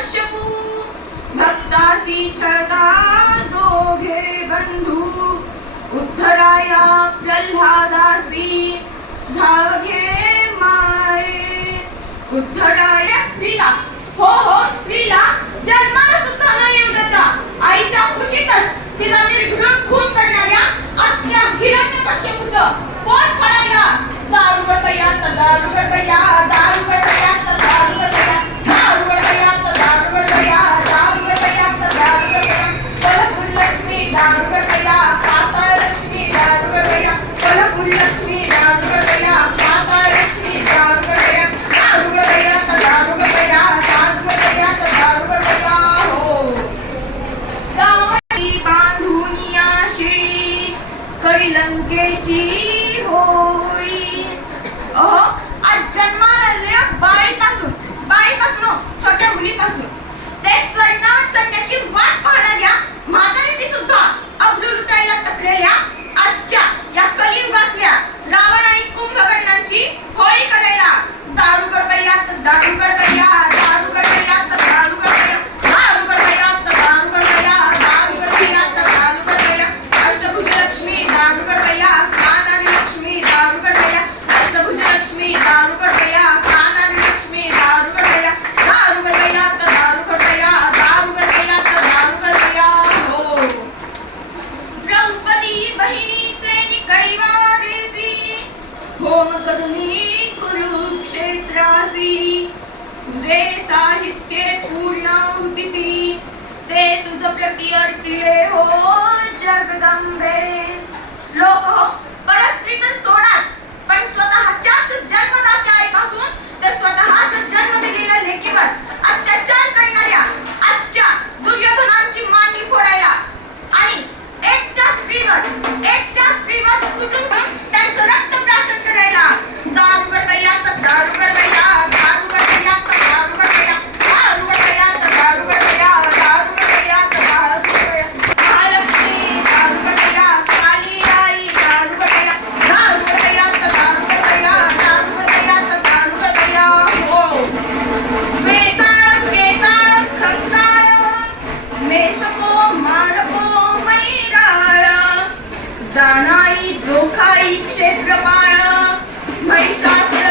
कश्यपू भक्तासी छळता दोघे बंधू उद्धराया प्रल्हादासी धाव घे माये उद्धराय स्त्रीला हो स्त्रीला जन्माला सुद्धा न येऊ देता आईच्या कुशीतच तिचा निर्घृण खून करणाऱ्या आज त्या हिरण्यकश्यपूचं पोट पडायला दारुगड बया दारुगड बया दारुगड बया दारुगड बया दारुगड बया दारुगड बया दारुगड बया दारुगड बया कोल्हापूर लक्ष्मी दारुगड बया पाताळ लक्ष्मी दारुगड बया कोल्हापूर लक्ष्मी दारुगड बया पाताळ लक्ष्मी दारुगड बया दारुगड बया दारुगड बया दारुगड बया दारुगड बया हो गावाची बांधून याशी कैलंकेची होळी आज जन्माला आलेल्या बाईपासून छोट्या मुलीपासून ते स्वर्णावर चढण्याची वाट पाहणाऱ्या म्हातारीची सुद्धा अब्दुल लुटायला टपलेल्या आजच्या या कलियुगातल्या रावण आणि कुंभकर्णांची होळी करायला दारुगड बयात दारुगड बया दारुगड बयात दारुगड बया दारुगड बयात दारुगड बया दारुगड बयात दारुगड बया अष्टभुज लक्ष्मी दारुगड बया कानाडी लक्ष्मी दारुगड बया अष्टभुज लक्ष्मी दारुगड बया कानाडी लक्ष्मी दारुगड बया दारुगड बयात दारुगड बया दारुगड बयात दारुगड बया हो द्रौपदी बहिणीचे कैवारीसी होम करुणी कुरुक्षेत्रासी तुझे साहित्य पूर्ण होतीसी ते तुझ प्रति अर्पिले हो जगदंबे लोक हो परस्त्री तर सोडाच पण स्वतःच्याच जन्मदात्या आईपासून ते स्वतःच जन्म दिलेल्या लेकीवर अत्याचार करणाऱ्या आजच्या दुर्योधनांची मांडी फोडायला आणि एकट्या स्त्रीवर कुटुंब त्यांचं रक्त प्राशन करायला दारुगड बयात दारुगड बया दारुगड बयात दारुगड बया दारुगड बयात दारुगड बया दारुगड बयात दारुगड बया महालक्ष्मी दारुगड बया काली आई दारुगड बया दारुगड बयात दारुगड बया दारुगड बयात दारुगड बया हो वेताळ केताळ खंकार मेसको मारको मैराळ जाणाई जोखाई क्षेत्रपाळ महिषासुर